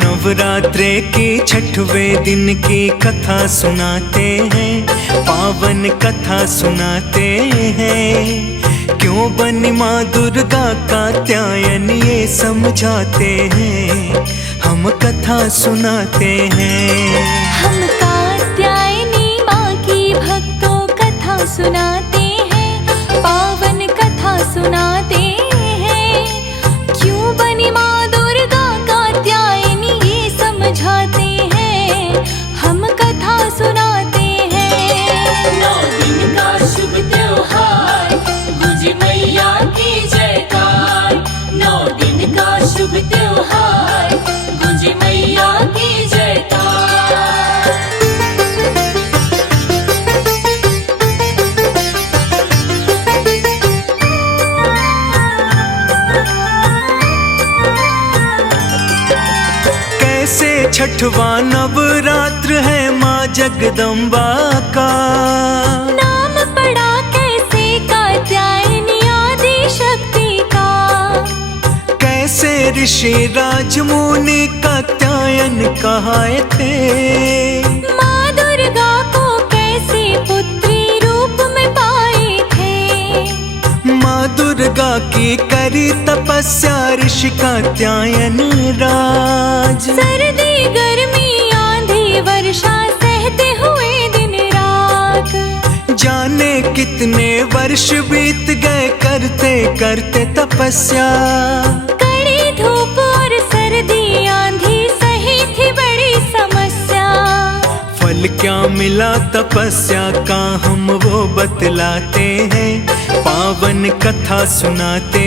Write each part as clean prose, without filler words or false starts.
नवरात्रे की छठवें दिन की कथा सुनाते हैं, पावन कथा सुनाते हैं। क्यों बनी माँ दुर्गा कात्यायन ये समझाते हैं, हम कथा सुनाते हैं। हम कात्यायनी माँ की भक्तों कथा सुनाते हैं, पावन कथा सुनाते हैं। क्यों बनी माँ दुर्गा कात्यायनी ये समझाते हैं, हम कथा सुनाते हैं। 9 दिन का शुभ त्योहार, गुंजे मैया की जयकार। 9 दिन का शुभ त्योहार, गुंजे मैया की जयकार। कैसे छठवां नवरात्र है माँ जगदम्बा का, नाम पड़ा कैसे कात्यायनी आदि शक्ति का। कैसे ऋषि राजमुनि कात्यायन कहाए थे। माँ दुर्गा को कैसे पुत्री रूप में पाए थे। माँ दुर्गा की करी तपस्या ऋषि कात्यायन राज। सर्दी गर्मी आंधी वर्षा सहते हुए दिन रात। जाने कितने वर्ष बीत गए करते करते तपस्या। कड़ी धूप और सर्दी आंधी सही थी बड़ी समस्या। फल क्या मिला तपस्या का हम वो बतलाते हैं, पावन कथा सुनाते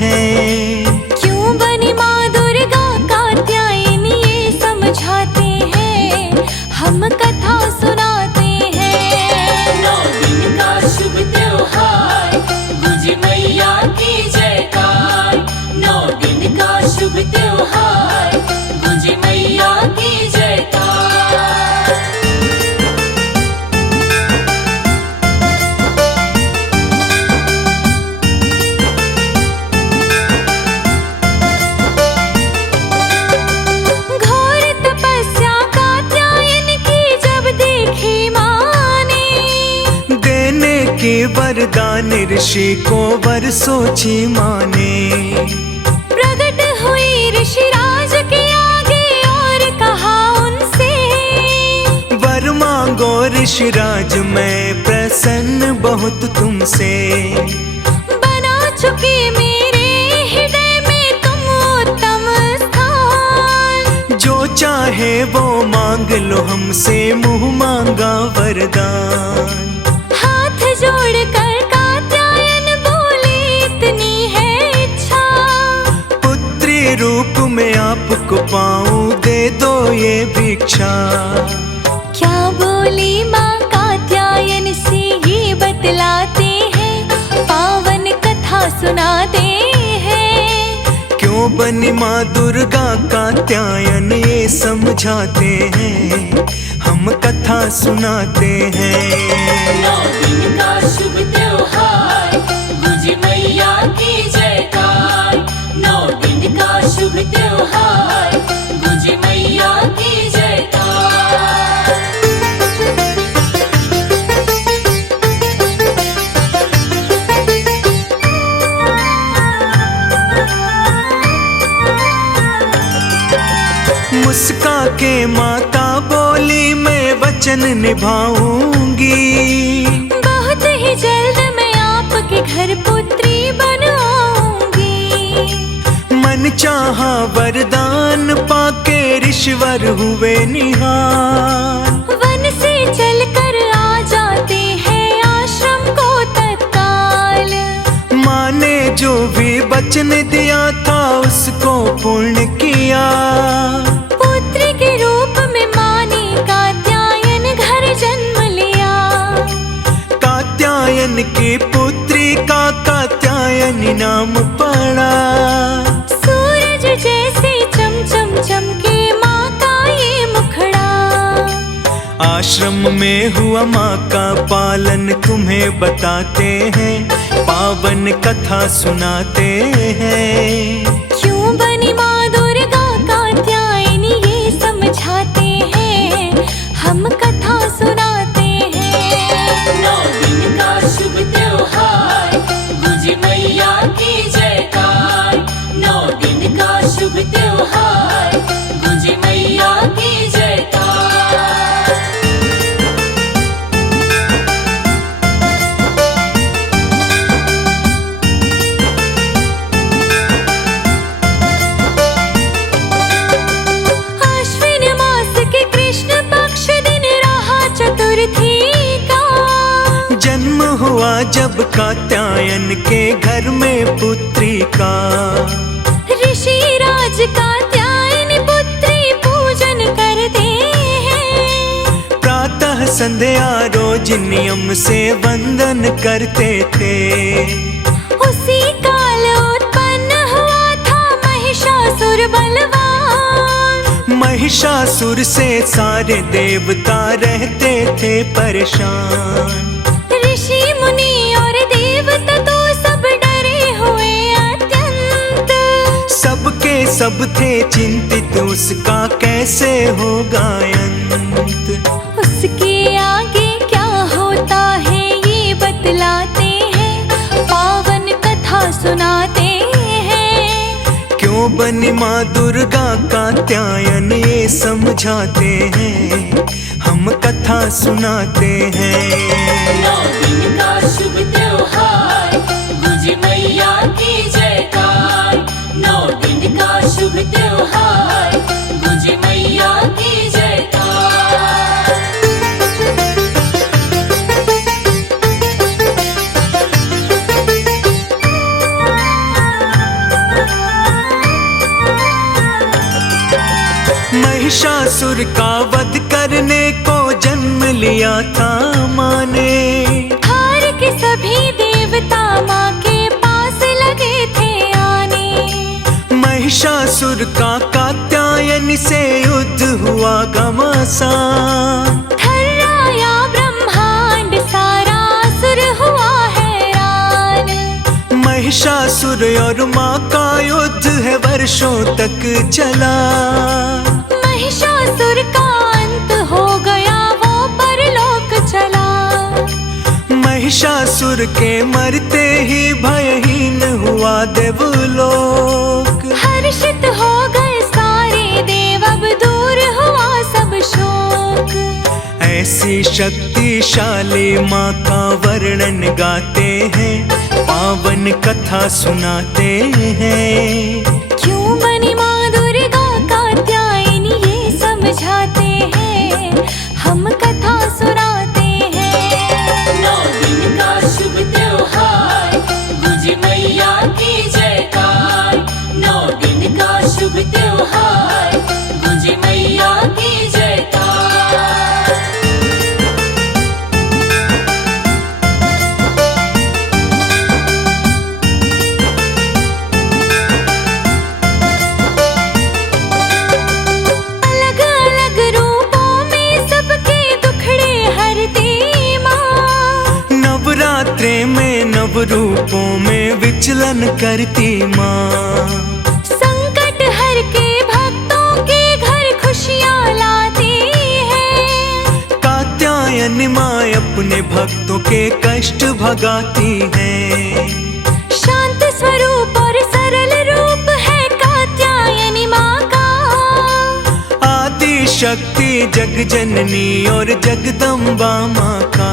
हैं। क्यों बनी माँ दुर्गा कात्यायनी ये समझाते हैं, हम कथा सुनाते हैं। 9 दिन का शुभ त्योहार, गुंजे मैया की जयकार। 9 दिन का शुभ त्योहार, गुंजे मैया की जयकार। घोर तपस्या कात्यायन की जब देखी माँ ने। देने के वरदान ऋषि को वर सोची माने। प्रकट हुई ऋषिराज के आगे और कहा उनसे, वर मांगो ऋषिराज मैं प्रसन्न बहुत तुमसे। बना चुके मेरे हृदय में तुम उत्तम स्थान। जो चाहे वो मांग लो हमसे मुँह मांगा वरदान। हाथ जोड़कर कात्यायन बोले इतनी है इच्छा। पुत्री रूप में आपको पाऊं दे दो ये भिक्षा। क्या बोली माँ कात्यायन से ये बतलाते हैं, पावन कथा सुनाते हैं। क्यों बनी माँ दुर्गा कात्यायन ये समझाते हैं, हम कथा सुनाते हैं। 9 दिन का शुभ त्योहार, गुंजे मैया की जयकार। 9 दिन का शुभ त्योहार, गुंजे मैया की जयकार। मुस्का के माता बोली मैं वचन निभाऊंगी। बहुत ही जल्द मैं आपके घर पुत्री बनाऊंगी। मन चाहा वरदान पाके ऋषिवर हुए निहाल। वन से चलकर आ जाते हैं आश्रम को तत्काल। माँ ने जो भी वचन दिया था उसको पूर्ण किया। पुत्री के रूप में माँ ने कात्यायन घर जन्म लिया। कात्यायन की पुत्री का कात्यायनी नाम पड़ा। सूरज जैसे चमचम चमके माँ का ये मुखड़ा। आश्रम में हुआ माँ का पालन तुम्हें बताते हैं, पावन कथा सुनाते हैं। क्यों बनी माँ दुर्गा कात्यायनी जब कात्यायन के घर में पुत्री का, ऋषि राज कात्यायन पुत्री पूजन करते हैं। प्रातः संध्या रोज नियम से वंदन करते थे। उसी काल उत्पन्न हुआ था महिषासुर बलवान। महिषासुर से सारे देवता रहते थे परेशान। ऋषि मुनि और देवता तो सब डरे हुए अत्यंत। सबके सब थे चिंतित उसका कैसे होगा अंत। उसके आगे क्या होता है ये बतलाते हैं, पावन कथा सुनाते हैं। क्यों बनी माँ दुर्गा कात्यायन ये समझाते हैं, हम कथा सुनाते हैं। 9 दिन का शुभ त्योहार, गुज मैया की जयकार। 9 दिन का शुभ त्योहार, गुज मैया की जयकार। महिषासुर का वध करने को जन्म लिया था माँ ने। हार के सभी देवता माँ के पास लगे थे आने। महिषासुर का कात्यायन से युद्ध हुआ घमासान। थर्राया ब्रह्मांड सारा असुर हुआ हैरान। महिषासुर और माँ का युद्ध है वर्षों तक चला। महिषासुर का अंत हो गया वो परलोक चला। महिषासुर के मरते ही भयहीन हुआ देवलोक। हर्षित हो गए सारे देव, अब दूर हुआ सब शोक। ऐसी शक्तिशाली माँ का वर्णन गाते हैं, पावन कथा सुनाते हैं। क्यों बनी माँ दुर्गा कात्यायनी ये समझाते हैं, हम कथा सुनाते हैं। 9 दिन का शुभ त्योहार, गुज मैया की जयकार। 9 दिन का शुभ त्योहार, गुज मैया की जयकार। अलग अलग रूपों में सबके दुखड़े हरती माँ। नवरात्रे में नव रूपों में विचलन करती माँ। संकट हर के भक्तों के घर खुशियाँ लाती है। कात्यायन माँ अपने भक्तों के कष्ट भगाती है। शांत स्वरूप और सरल रूप है कात्यायनी माँ का। आदि शक्ति जग जननी और जगदम्बा माँ का।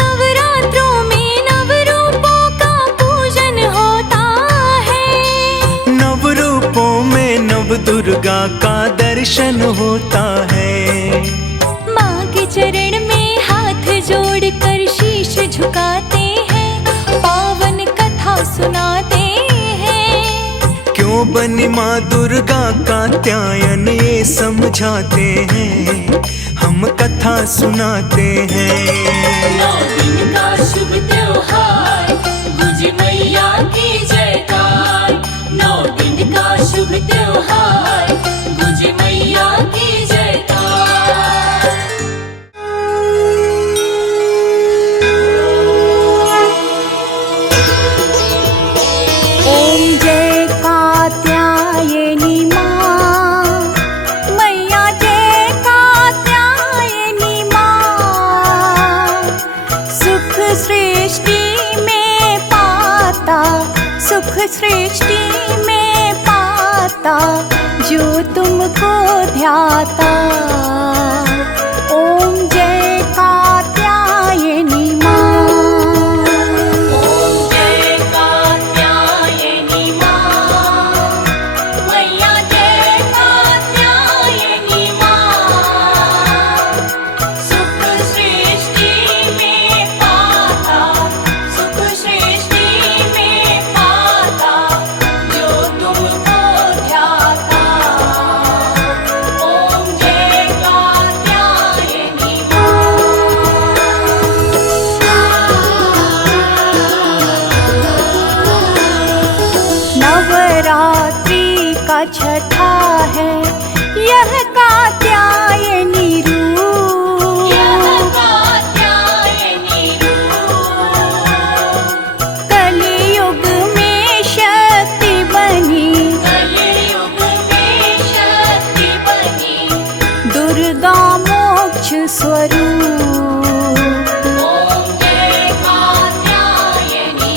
नवरात्रों में नव रूपों का पूजन होता है। नव रूपों में नव दुर्गा का दर्शन होता है। माँ के चरण में हाथ जोड़कर शीश झुकाते हैं, पावन कथा सुनाते हैं। क्यों बनी माँ दुर्गा कात्यायन ये समझाते हैं, हम कथा सुनाते हैं। 9 दिन का शुभ त्योहार, गुज मैया की जयकार। 9 दिन का शुभ त्योहार, गुज मैया की जयकार। ओम जय कात्यायनी माँ, मैया जय कात्यायनी माँ। सुख सृष्टि में पाता, सुख सृष्टि में पाता, जो तुमको ध्याता। ओम जय कात्यायनी माँ। ओम जय कात्यायनी माँ, मैया जय कात्यायनी माँ। सुख सृष्टि में पाता, स्वरूप। ॐ जय कात्यायनी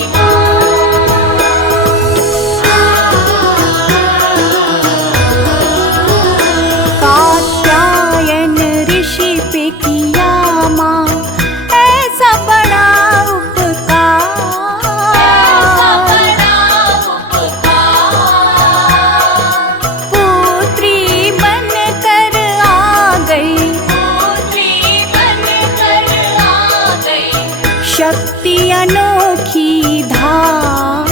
कात्यायन ऋषि पे किया माँ ऐसा बड़ा शक्ति अनोखी धार।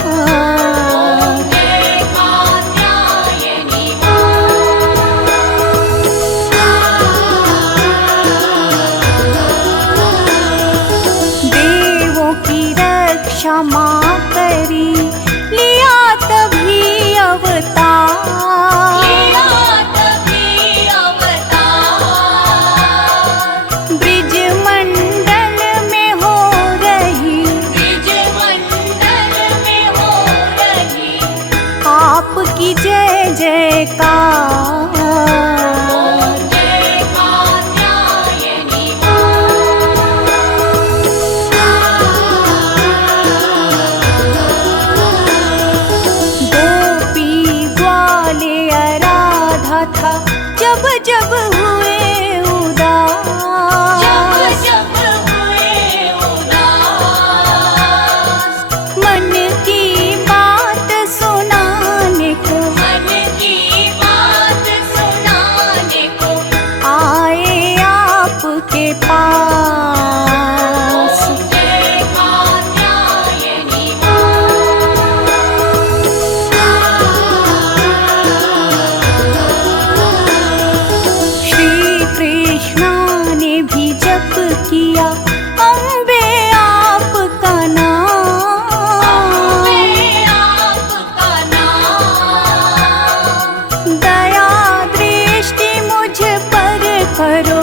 देवों की रक्षा माँ करी लिया तभी अवतार। आपकी जय जयकार। गोपी ग्वाले आराधा था जब जब हुए उदास। मन की बात सुनाने को आए आपके पास। श्री कृष्णा ने भी जप किया अम्बे आपका नाम। दया दृष्टि मुझ पर करो,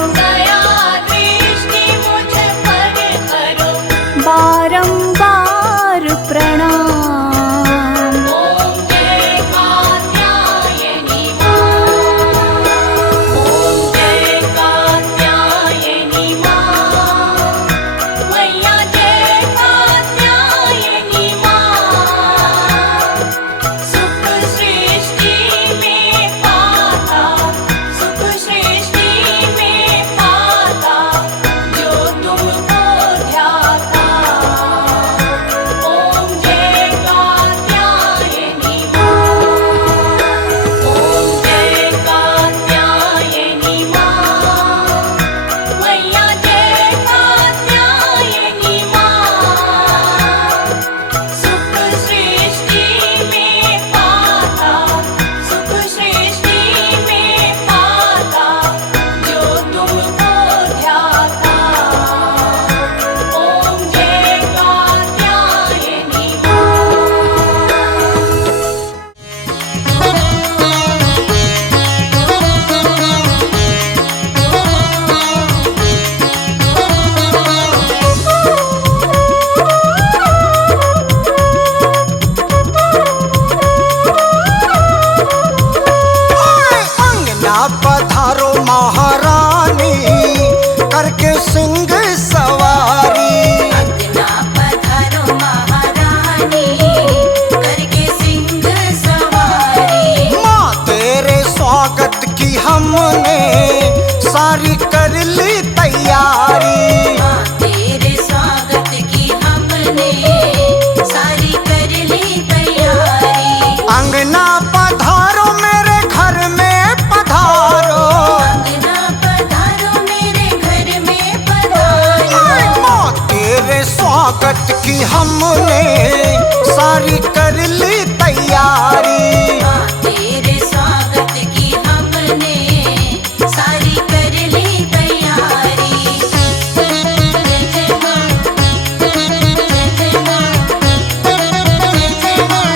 बारंबार प्रणाम। पधारो महारानी करके सिंह सवारी। अंगना पधारो महारानी करके सिंह सवारी। माँ तेरे स्वागत की हमने सारी कर ली तैयारी। माँ तेरे स्वागत की हमने सारी कर ली तैयारी। अंगना पधारो मेरे घर में पधारो। अंगना पधारो मेरे घर में पधारो। माँ तेरे स्वागत की हमने सारी कर ली तैयारी। माँ तेरे स्वागत की हमने सारी कर ली तैयारी। जय जय माँ, जय जय माँ, जय जय माँ।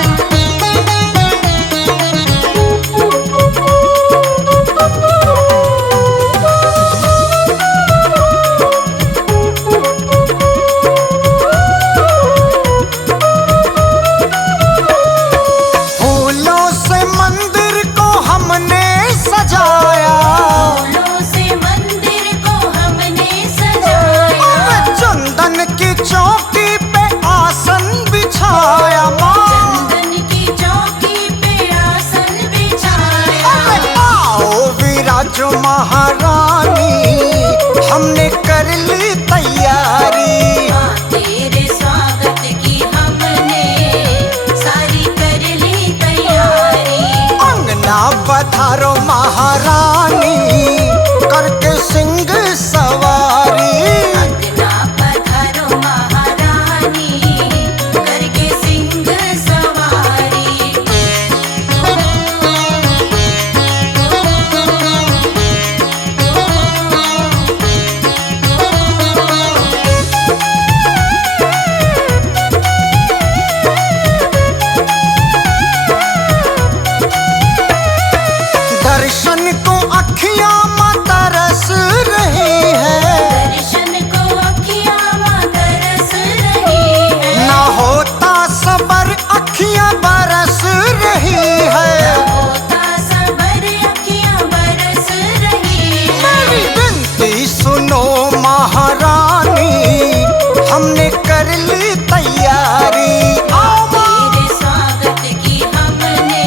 जो महारानी हमने कर ली तैयारी। माँ तेरे स्वागत की हमने सारी कर ली तैयारी। अंगना पधारो महारानी करके सिंह सवारी। अंगना पधारो महारानी करके सिंह सवारी। दर्शन को अखियां मां तरस रही है। दर्शन को अखियाँ माँ तरस रही है। ना होता सबर अखियां बरस रही है। होता सबर अखियाँ बरस रही है। मेरी विनती सुनो महारानी हमने कर ली तैयारी। आओ मां। तेरे स्वागत की हमने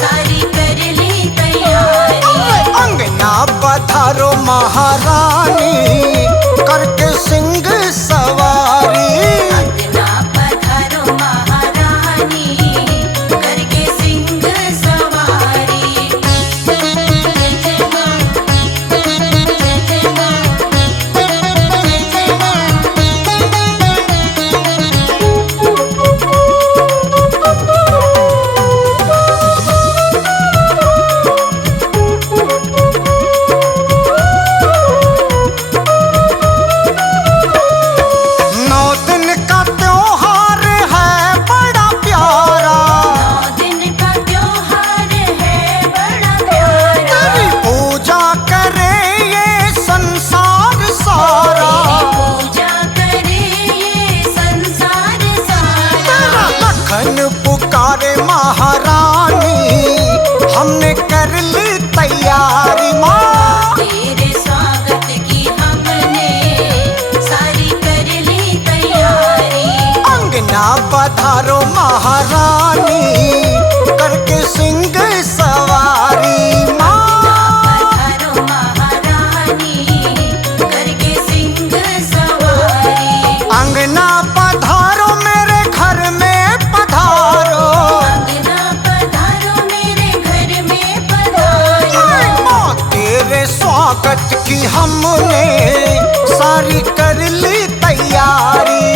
सारी कर ली तैयारी। अंगना पधारो महारानी करके सिंह सवारी। अंगना पधारो महारानी करके सिंह सवारी। जय जय माँ, जय जय माँ, जय जय माँ। नौ दिन का त्योहार है बड़ा प्यारा। 9 दिन का त्योहार है बड़ा प्यारा। तेरी पूजा करे ये संसार सारा। पूजा करे ये संसार तेरा सारा। लखन पुकारे महारानी हमने कर ली तैयारी। माँ तेरे स्वागत की हमने सारी कर ली तैयारी। अंगना पधारो महारानी करके सिंह सवारी। माँ पधारो महारानी करके सिंह सवारी। अंगना पधारो मेरे घर में पधारो। अंगना पधारो मेरे घर में पधारो। माँ तेरे स्वागत की हमने सारी कर ली तैयारी।